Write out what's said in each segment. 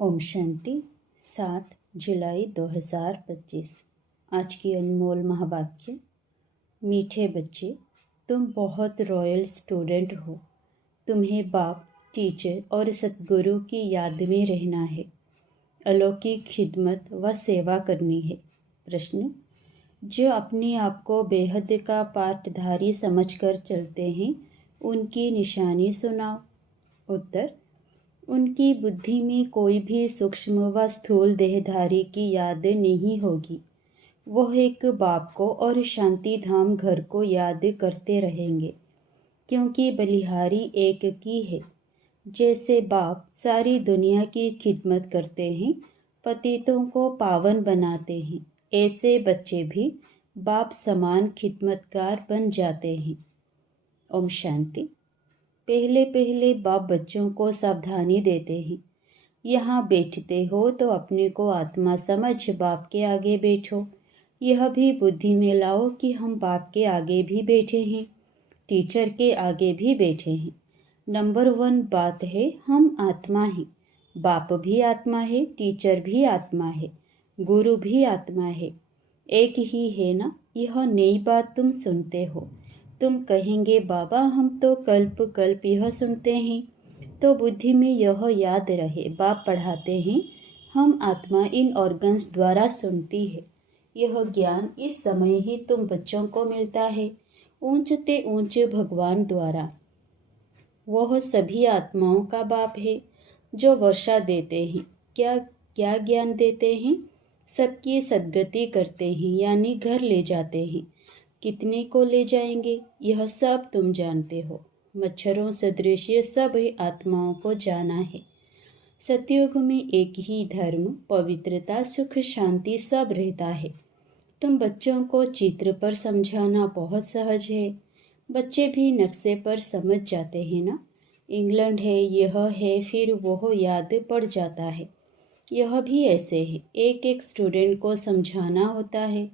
ओम शांति 7 जुलाई 2025। आज की अनमोल महावाक्य। मीठे बच्चे, तुम बहुत रॉयल स्टूडेंट हो। तुम्हें बाप, टीचर और सतगुरु की याद में रहना है। अलौकिक खिदमत व सेवा करनी है। प्रश्न: जो अपने आप को बेहद का पाठधारी समझकर चलते हैं, उनकी निशानी सुनाओ। उत्तर: उनकी बुद्धि में कोई भी सूक्ष्म व स्थूल देहधारी की याद नहीं होगी। वह एक बाप को और शांति धाम घर को याद करते रहेंगे, क्योंकि बलिहारी एक की है। जैसे बाप सारी दुनिया की खिदमत करते हैं, पतितों को पावन बनाते हैं, ऐसे बच्चे भी बाप समान खिदमतगार बन जाते हैं। ओम शांति। पहले पहले बाप बच्चों को सावधानी देते हैं। यहाँ बैठते हो तो अपने को आत्मा समझ बाप के आगे बैठो। यह भी बुद्धि में लाओ कि हम बाप के आगे भी बैठे हैं, टीचर के आगे भी बैठे हैं। नंबर 1 बात है, हम आत्मा हैं। बाप भी आत्मा है, टीचर भी आत्मा है, गुरु भी आत्मा है। एक ही है ना। यह नई बात तुम सुनते हो। तुम कहेंगे, बाबा हम तो कल्प कल्प यह सुनते हैं। तो बुद्धि में यह याद रहे, बाप पढ़ाते हैं, हम आत्मा इन ऑर्गन्स द्वारा सुनती है। यह ज्ञान इस समय ही तुम बच्चों को मिलता है, ऊंचते ऊंचे भगवान द्वारा। वह सभी आत्माओं का बाप है, जो वर्षा देते हैं। क्या क्या ज्ञान देते हैं? सबकी सद्गति करते हैं, यानी घर ले जाते हैं। कितने को ले जाएंगे, यह सब तुम जानते हो। मच्छरों सदृश सब आत्माओं को जाना है। सतयुग में एक ही धर्म, पवित्रता, सुख, शांति सब रहता है। तुम बच्चों को चित्र पर समझाना बहुत सहज है। बच्चे भी नक्शे पर समझ जाते हैं ना। इंग्लैंड है, यह है, फिर वह याद पड़ जाता है। यह भी ऐसे है, एक एक स्टूडेंट को समझाना होता है।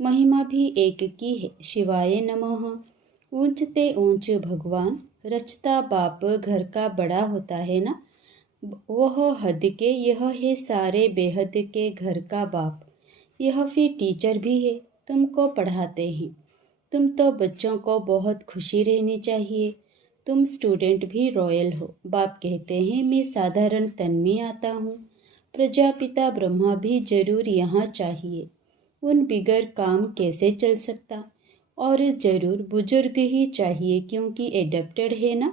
महिमा भी एक की है। शिवाय नमः। ऊंचते ऊंच भगवान, रचता बाप घर का बड़ा होता है ना। वह हद के, यह है सारे बेहद के घर का बाप। यह फिर टीचर भी है, तुमको पढ़ाते हैं। तुम तो बच्चों को बहुत खुशी रहनी चाहिए। तुम स्टूडेंट भी रॉयल हो। बाप कहते हैं, मैं साधारण तन में आता हूँ। प्रजापिता ब्रह्मा भी जरूर यहाँ चाहिए। उन बिगर काम कैसे चल सकता। और जरूर बुजुर्ग ही चाहिए, क्योंकि एडप्टेड है ना,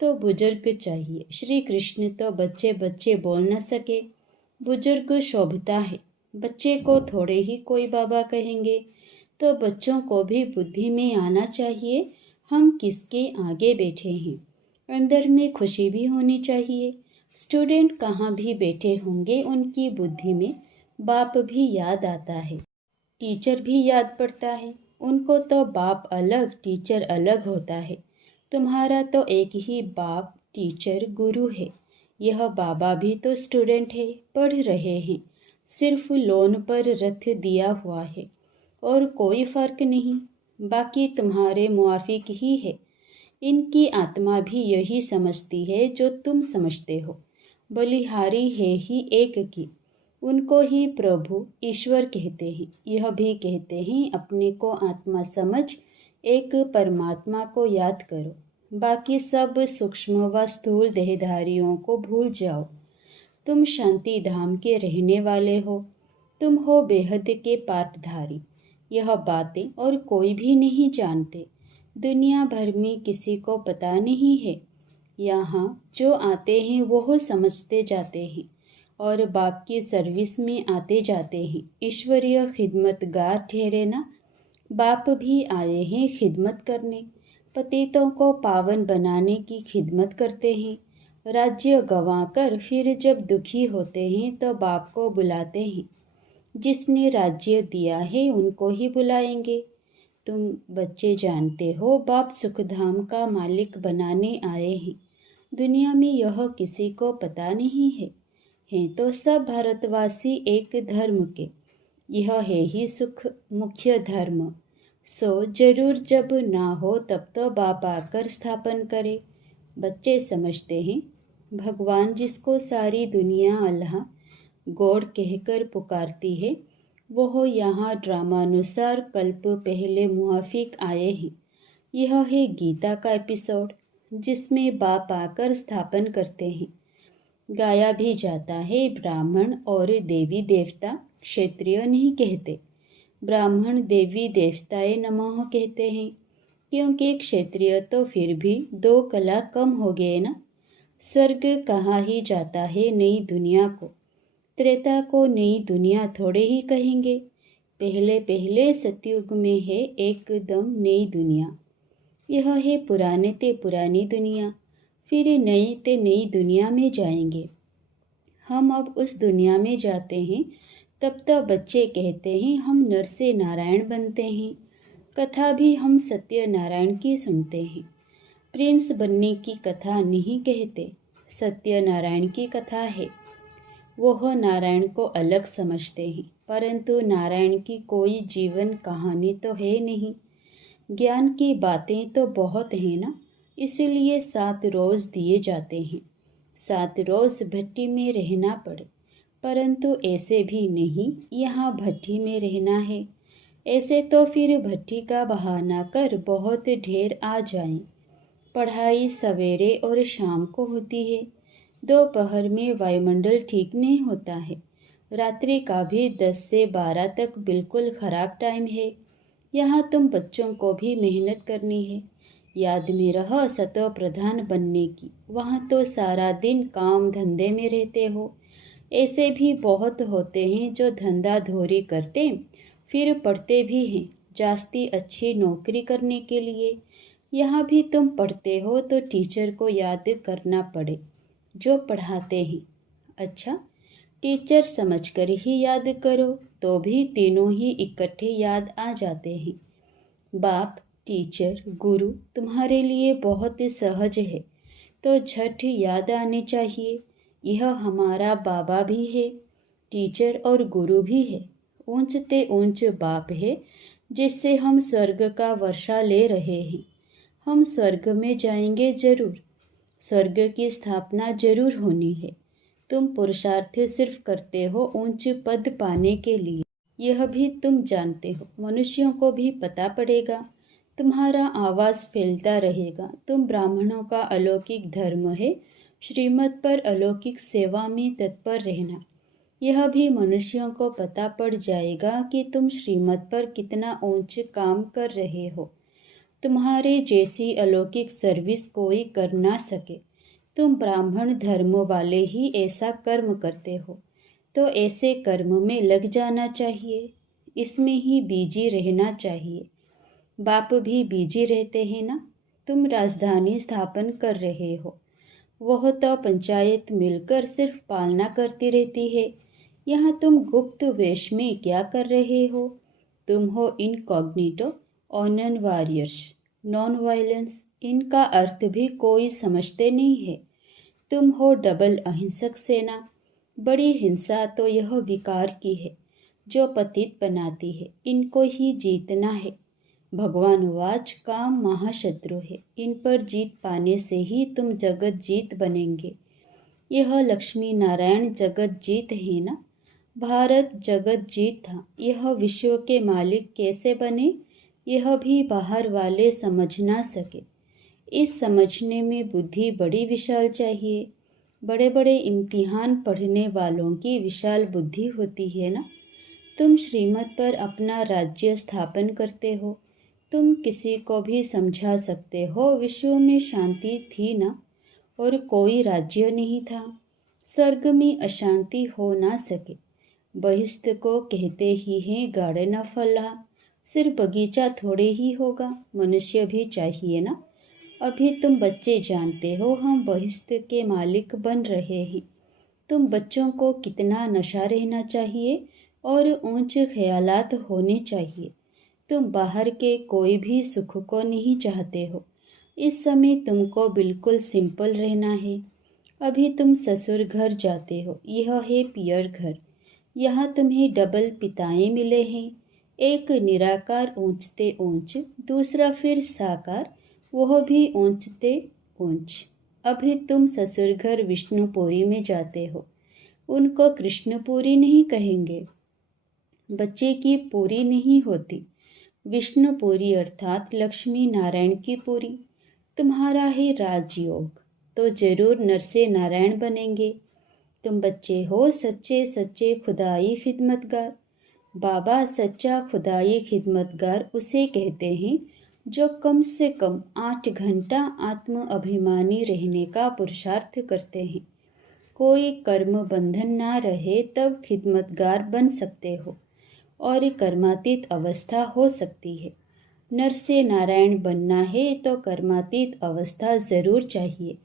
तो बुजुर्ग चाहिए। श्री कृष्ण तो बच्चे बच्चे बोल न सके, बुजुर्ग शोभता है। बच्चे को थोड़े ही कोई बाबा कहेंगे, तो बच्चों को भी बुद्धि में आना चाहिए, हम किसके आगे बैठे हैं। अंदर में खुशी भी होनी चाहिए। स्टूडेंट कहाँ भी बैठे होंगे, उनकी बुद्धि में बाप भी याद आता है, टीचर भी याद पड़ता है। उनको तो बाप अलग, टीचर अलग होता है। तुम्हारा तो एक ही बाप, टीचर, गुरु है। यह बाबा भी तो स्टूडेंट है, पढ़ रहे हैं। सिर्फ लोन पर रथ दिया हुआ है और कोई फर्क नहीं। बाकी तुम्हारे मुआफिक ही है। इनकी आत्मा भी यही समझती है जो तुम समझते हो। बलिहारी है ही एक की। उनको ही प्रभु ईश्वर कहते हैं। यह भी कहते हैं, अपने को आत्मा समझ एक परमात्मा को याद करो। बाकी सब सूक्ष्म व स्थूल देहधारियों को भूल जाओ। तुम शांति धाम के रहने वाले हो। तुम हो बेहद के पाठधारी। यह बातें और कोई भी नहीं जानते। दुनिया भर में किसी को पता नहीं है। यहाँ जो आते हैं वह समझते जाते हैं और बाप की सर्विस में आते जाते हैं। ईश्वरीय खिदमतगार ठहरे ना। बाप भी आए हैं खिदमत करने। पतितों को पावन बनाने की खिदमत करते हैं। राज्य गंवाकर फिर जब दुखी होते हैं तो बाप को बुलाते हैं। जिसने राज्य दिया है उनको ही बुलाएंगे। तुम बच्चे जानते हो, बाप सुखधाम का मालिक बनाने आए हैं। दुनिया में यह किसी को पता नहीं है। हैं तो सब भारतवासी एक धर्म के। यह है ही सुख मुख्य धर्म। सो जरूर जब ना हो तब तो बाप आकर स्थापन करे। बच्चे समझते हैं, भगवान जिसको सारी दुनिया अल्लाह गॉड कहकर पुकारती है, वह यहाँ ड्रामानुसार कल्प पहले मुआफिक आए हैं। यह है गीता का एपिसोड, जिसमें बाप आकर स्थापन करते हैं। गाया भी जाता है, ब्राह्मण और देवी देवता क्षत्रिय नहीं कहते, ब्राह्मण देवी देवताए नमः कहते हैं, क्योंकि क्षत्रिय तो फिर भी 2 कला कम हो गए ना। स्वर्ग कहा ही जाता है नई दुनिया को, त्रेता को नई दुनिया थोड़े ही कहेंगे। पहले पहले सतयुग में है एकदम नई दुनिया। यह है पुराने ते पुरानी दुनिया, फिर नई ते नई दुनिया में जाएंगे। हम अब उस दुनिया में जाते हैं, तब तक बच्चे कहते हैं हम नर से नारायण बनते हैं। कथा भी हम सत्यनारायण की सुनते हैं। प्रिंस बनने की कथा नहीं कहते, सत्यनारायण की कथा है। वह नारायण को अलग समझते हैं, परंतु नारायण की कोई जीवन कहानी तो है नहीं। ज्ञान की बातें तो बहुत हैं ना, इसीलिए 7 रोज दिए जाते हैं। 7 रोज भट्टी में रहना पड़े, परंतु ऐसे भी नहीं यहाँ भट्टी में रहना है। ऐसे तो फिर भट्टी का बहाना कर बहुत ढेर आ जाएं। पढ़ाई सवेरे और शाम को होती है। दोपहर में वायुमंडल ठीक नहीं होता है। रात्रि का भी 10 से 12 तक बिल्कुल ख़राब टाइम है। यहाँ तुम बच्चों को भी मेहनत करनी है। याद में रह सतो प्रधान बनने की। वहाँ तो सारा दिन काम धंधे में रहते हो। ऐसे भी बहुत होते हैं जो धंधा धोरी करते फिर पढ़ते भी हैं जास्ती अच्छी नौकरी करने के लिए। यहाँ भी तुम पढ़ते हो तो टीचर को याद करना पड़े जो पढ़ाते हैं। अच्छा, टीचर समझकर ही याद करो तो भी तीनों ही इकट्ठे याद आ जाते हैं। बाप, टीचर, गुरु तुम्हारे लिए बहुत सहज है तो झट याद आने चाहिए। यह हमारा बाबा भी है, टीचर और गुरु भी है। ऊंच ते ऊंच बाप है जिससे हम स्वर्ग का वर्षा ले रहे हैं। हम स्वर्ग में जाएंगे जरूर। स्वर्ग की स्थापना जरूर होनी है। तुम पुरुषार्थ सिर्फ करते हो ऊंच पद पाने के लिए, यह भी तुम जानते हो। मनुष्यों को भी पता पड़ेगा, तुम्हारा आवाज़ फैलता रहेगा। तुम ब्राह्मणों का अलौकिक धर्म है श्रीमत पर अलौकिक सेवा में तत्पर रहना। यह भी मनुष्यों को पता पड़ जाएगा कि तुम श्रीमत पर कितना ऊंच काम कर रहे हो। तुम्हारे जैसी अलौकिक सर्विस कोई कर ना सके। तुम ब्राह्मण धर्म वाले ही ऐसा कर्म करते हो, तो ऐसे कर्म में लग जाना चाहिए। इसमें ही बिजी रहना चाहिए। बाप भी बिजी रहते हैं ना। तुम राजधानी स्थापन कर रहे हो, वह तो पंचायत मिलकर सिर्फ पालना करती रहती है। यहाँ तुम गुप्त वेश में क्या कर रहे हो? तुम हो incognito Auñón warriors, non violence. इनका अर्थ भी कोई समझते नहीं है। तुम हो डबल अहिंसक सेना। बड़ी हिंसा तो यह विकार की है जो पतित बनाती है। इनको ही जीतना है। भगवान वाच काम महाशत्रु है। इन पर जीत पाने से ही तुम जगत जीत बनेंगे। यह लक्ष्मी नारायण जगत जीत है ना। भारत जगत जीत था। यह विश्व के मालिक कैसे बने, यह भी बाहर वाले समझ ना सके। इस समझने में बुद्धि बड़ी विशाल चाहिए। बड़े बड़े इम्तिहान पढ़ने वालों की विशाल बुद्धि होती है ना। तुम श्रीमत पर अपना राज्य स्थापन करते हो। तुम किसी को भी समझा सकते हो विश्व में शांति थी ना, और कोई राज्य नहीं था। स्वर्ग में अशांति हो ना सके। बहिष्ठ को कहते ही हैं गार्डन ऑफ अल्लाह। सिर्फ बगीचा थोड़े ही होगा, मनुष्य भी चाहिए ना। अभी तुम बच्चे जानते हो हम बहिष्ठ के मालिक बन रहे हैं। तुम बच्चों को कितना नशा रहना चाहिए और ऊंचे ख्यालात होने चाहिए। तुम बाहर के कोई भी सुख को नहीं चाहते हो। इस समय तुमको बिल्कुल सिंपल रहना है। अभी तुम ससुर घर जाते हो, यह है पियर घर। यहाँ तुम्हें डबल पिताएं मिले हैं, एक निराकार ऊंचते ऊंच, दूसरा फिर साकार, वह भी ऊंचते ऊंच। अभी तुम ससुर घर विष्णुपुरी में जाते हो, उनको कृष्णपुरी नहीं कहेंगे। बच्चे की पूरी नहीं होती। विष्णुपुरी अर्थात लक्ष्मी नारायण की पूरी। तुम्हारा है राजयोग, तो जरूर नर से नारायण बनेंगे। तुम बच्चे हो सच्चे सच्चे खुदाई खिदमतगार। बाबा सच्चा खुदाई खिदमतगार उसे कहते हैं जो कम से कम 8 घंटा आत्म अभिमानी रहने का पुरुषार्थ करते हैं। कोई कर्म बंधन ना रहे तब खिदमतगार बन सकते हो और कर्मातीत अवस्था हो सकती है। नर से नारायण बनना है तो कर्मातीत अवस्था ज़रूर चाहिए।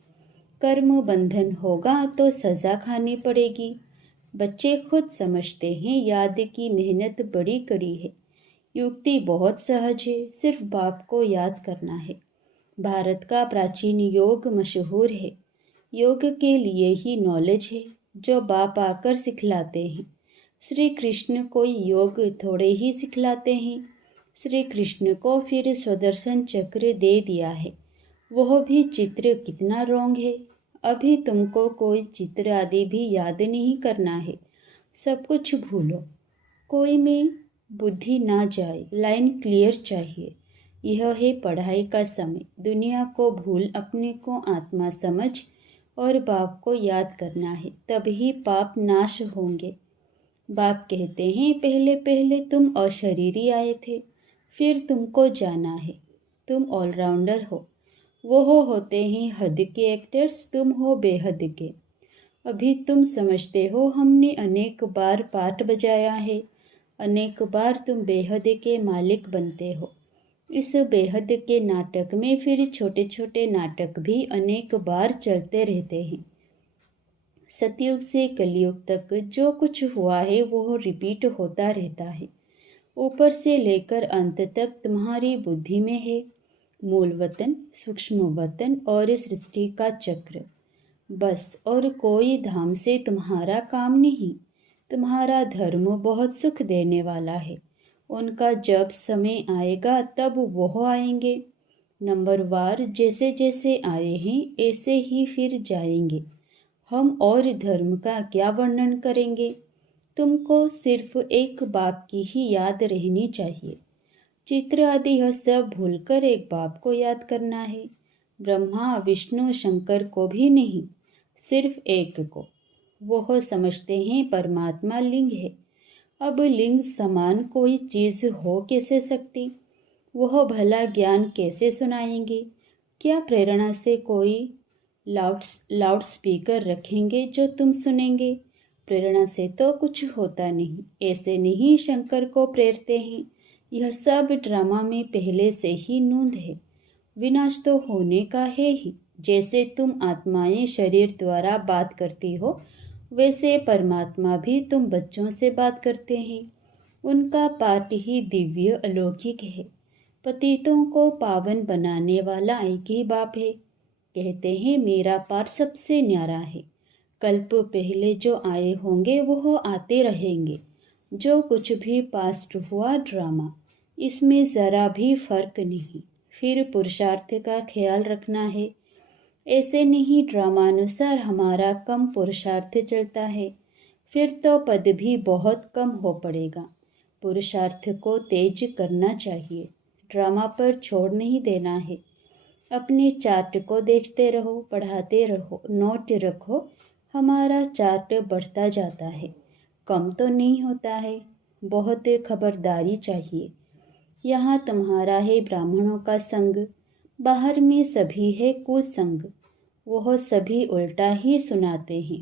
कर्म बंधन होगा तो सज़ा खानी पड़ेगी। बच्चे खुद समझते हैं याद की मेहनत बड़ी कड़ी है। युक्ति बहुत सहज है, सिर्फ बाप को याद करना है। भारत का प्राचीन योग मशहूर है। योग के लिए ही नॉलेज है जो बाप आकर सिखलाते हैं। श्री कृष्ण कोई योग थोड़े ही सिखलाते हैं। श्री कृष्ण को फिर स्वदर्शन चक्र दे दिया है, वह भी चित्र कितना रॉन्ग है। अभी तुमको कोई चित्र आदि भी याद नहीं करना है, सब कुछ भूलो। कोई में बुद्धि ना जाए, लाइन क्लियर चाहिए। यह है पढ़ाई का समय। दुनिया को भूल अपने को आत्मा समझ और बाप को याद करना है, तभी पाप नाश होंगे। बाप कहते हैं पहले पहले तुम अशरीरी आए थे, फिर तुमको जाना है। तुम ऑलराउंडर हो। वो होते हैं हद के एक्टर्स, तुम हो बेहद के। अभी तुम समझते हो हमने अनेक बार पाठ बजाया है, अनेक बार तुम बेहद के मालिक बनते हो। इस बेहद के नाटक में फिर छोटे छोटे नाटक भी अनेक बार चलते रहते हैं। सतयुग से कलयुग तक जो कुछ हुआ है वो रिपीट होता रहता है। ऊपर से लेकर अंत तक तुम्हारी बुद्धि में है। मूल वतन, सूक्ष्म वतन और सृष्टि का चक्र, बस। और कोई धाम से तुम्हारा काम नहीं। तुम्हारा धर्म बहुत सुख देने वाला है। उनका जब समय आएगा तब वो आएंगे। नंबरवार जैसे जैसे आए हैं ऐसे ही फिर जाएंगे। हम और धर्म का क्या वर्णन करेंगे। तुमको सिर्फ एक बाप की ही याद रहनी चाहिए। चित्र आदि यह सब भूलकर एक बाप को याद करना है। ब्रह्मा विष्णु शंकर को भी नहीं, सिर्फ एक को। वह समझते हैं परमात्मा लिंग है। अब लिंग समान कोई चीज़ हो कैसे सकती। वह भला ज्ञान कैसे सुनाएंगे। क्या प्रेरणा से कोई लाउड स्पीकर रखेंगे जो तुम सुनेंगे। प्रेरणा से तो कुछ होता नहीं। ऐसे नहीं शंकर को प्रेरते हैं। यह सब ड्रामा में पहले से ही नूंद है। विनाश तो होने का है ही। जैसे तुम आत्माएं शरीर द्वारा बात करती हो, वैसे परमात्मा भी तुम बच्चों से बात करते हैं। उनका पाठ ही दिव्य अलौकिक है। पतितों को पावन बनाने वाला एक ही बाप है। कहते हैं मेरा पाठ सबसे न्यारा है। कल्प पहले जो आए होंगे वो आते रहेंगे। जो कुछ भी पास्ट हुआ ड्रामा, इसमें ज़रा भी फर्क नहीं। फिर पुरुषार्थ का ख्याल रखना है। ऐसे नहीं ड्रामानुसार हमारा कम पुरुषार्थ चलता है, फिर तो पद भी बहुत कम हो पड़ेगा। पुरुषार्थ को तेज करना चाहिए, ड्रामा पर छोड़ नहीं देना है। अपने चार्ट को देखते रहो, पढ़ाते रहो, नोट रखो। हमारा चार्ट बढ़ता जाता है, कम तो नहीं होता है। बहुत खबरदारी चाहिए। यहाँ तुम्हारा है ब्राह्मणों का संग, बाहर में सभी है कुसंग। वह सभी उल्टा ही सुनाते हैं।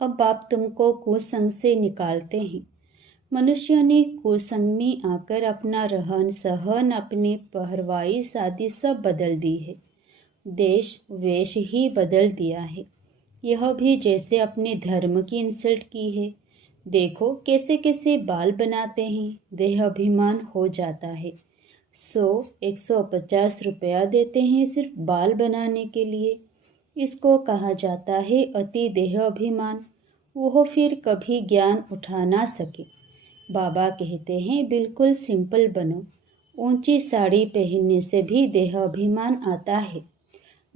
अब बाप तुमको कुसंग से निकालते हैं। मनुष्य ने कुसंग में आकर अपना रहन सहन, अपनी पहरवाई शादी सब बदल दी है। देश वेश ही बदल दिया है। यह भी जैसे अपने धर्म की इंसल्ट की है। देखो कैसे कैसे बाल बनाते हैं, देह अभिमान हो जाता है। 100-150 रुपया देते हैं सिर्फ बाल बनाने के लिए। इसको कहा जाता है अति देह अभिमान। वह फिर कभी ज्ञान उठा ना सके। बाबा कहते हैं बिल्कुल सिंपल बनो। ऊंची साड़ी पहनने से भी देह अभिमान आता है।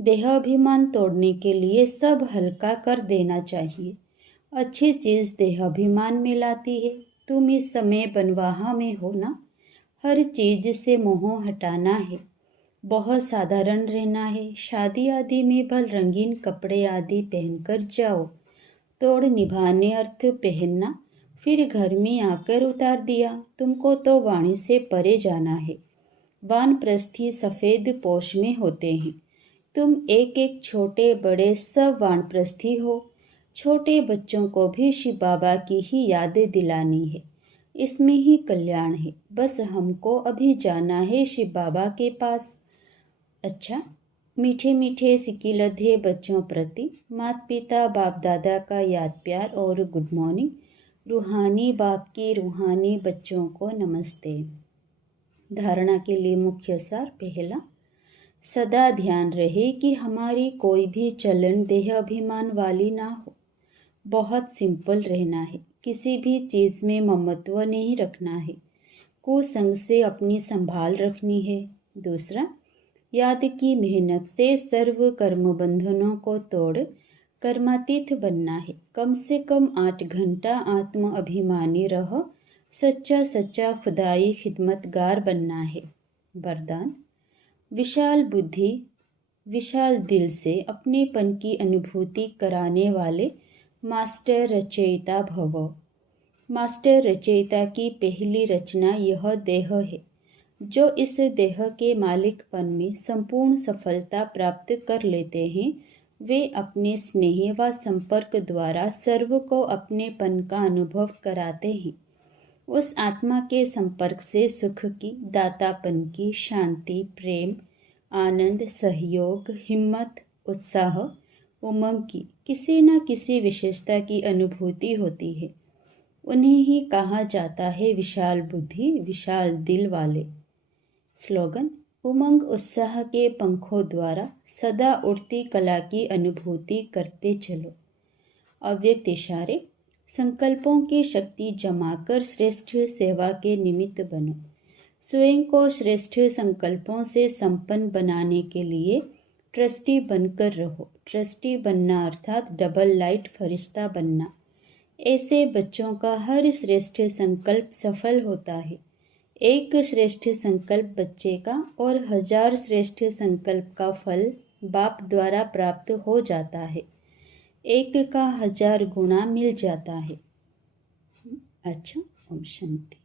देहाभिमान तोड़ने के लिए सब हल्का कर देना चाहिए। अच्छी चीज़ देहाभिमान में लाती है। तुम इस समय बनवाहा में हो ना। हर चीज़ से मोह हटाना है, बहुत साधारण रहना है। शादी आदि में भल रंगीन कपड़े आदि पहनकर जाओ। तोड़ निभाने अर्थ पहनना, फिर घर में आकर उतार दिया। तुमको तो वाणी से परे जाना है। वानप्रस्थी सफ़ेद पोश में होते हैं। तुम एक एक छोटे बड़े सब वानप्रस्थी हो। छोटे बच्चों को भी शिव बाबा की ही याद दिलानी है। इसमें ही कल्याण है। बस हमको अभी जाना है शिव बाबा के पास। अच्छा, मीठे मीठे सिकिलधे बच्चों प्रति माता पिता बाप दादा का याद प्यार और गुड मॉर्निंग। रूहानी बाप की रूहानी बच्चों को नमस्ते। धारणा के लिए मुख्य सार। पहला, सदा ध्यान रहे कि हमारी कोई भी चलन देह अभिमान वाली ना हो। बहुत सिंपल रहना है। किसी भी चीज़ में ममत्व नहीं रखना है। कुसंग से अपनी संभाल रखनी है। दूसरा, याद की मेहनत से सर्व कर्म बंधनों को तोड़ कर्मातीत बनना है। कम से कम 8 घंटा आत्म अभिमानी रह सच्चा सच्चा खुदाई खिदमतगार बनना है। वरदान, विशाल बुद्धि विशाल दिल से अपनेपन की अनुभूति कराने वाले मास्टर रचयिता भव। मास्टर रचयिता की पहली रचना यह देह है। जो इस देह के मालिकपन में संपूर्ण सफलता प्राप्त कर लेते हैं, वे अपने स्नेह व संपर्क द्वारा सर्व को अपनेपन का अनुभव कराते हैं। उस आत्मा के संपर्क से सुख की, दातापन की, शांति, प्रेम, आनंद, सहयोग, हिम्मत, उत्साह, उमंग की किसी न किसी विशेषता की अनुभूति होती है। उन्हें ही कहा जाता है विशाल बुद्धि विशाल दिल वाले। स्लोगन, उमंग उत्साह के पंखों द्वारा सदा उड़ती कला की अनुभूति करते चलो। अव्यक्त इशारे, संकल्पों की शक्ति जमाकर श्रेष्ठ सेवा के निमित्त बनो। स्वयं को श्रेष्ठ संकल्पों से संपन्न बनाने के लिए ट्रस्टी बनकर रहो। ट्रस्टी बनना अर्थात डबल लाइट फरिश्ता बनना। ऐसे बच्चों का हर श्रेष्ठ संकल्प सफल होता है। एक श्रेष्ठ संकल्प बच्चे का और 1000 श्रेष्ठ संकल्प का फल बाप द्वारा प्राप्त हो जाता है। एक का 1000 गुना मिल जाता है। अच्छा, ओम शांति।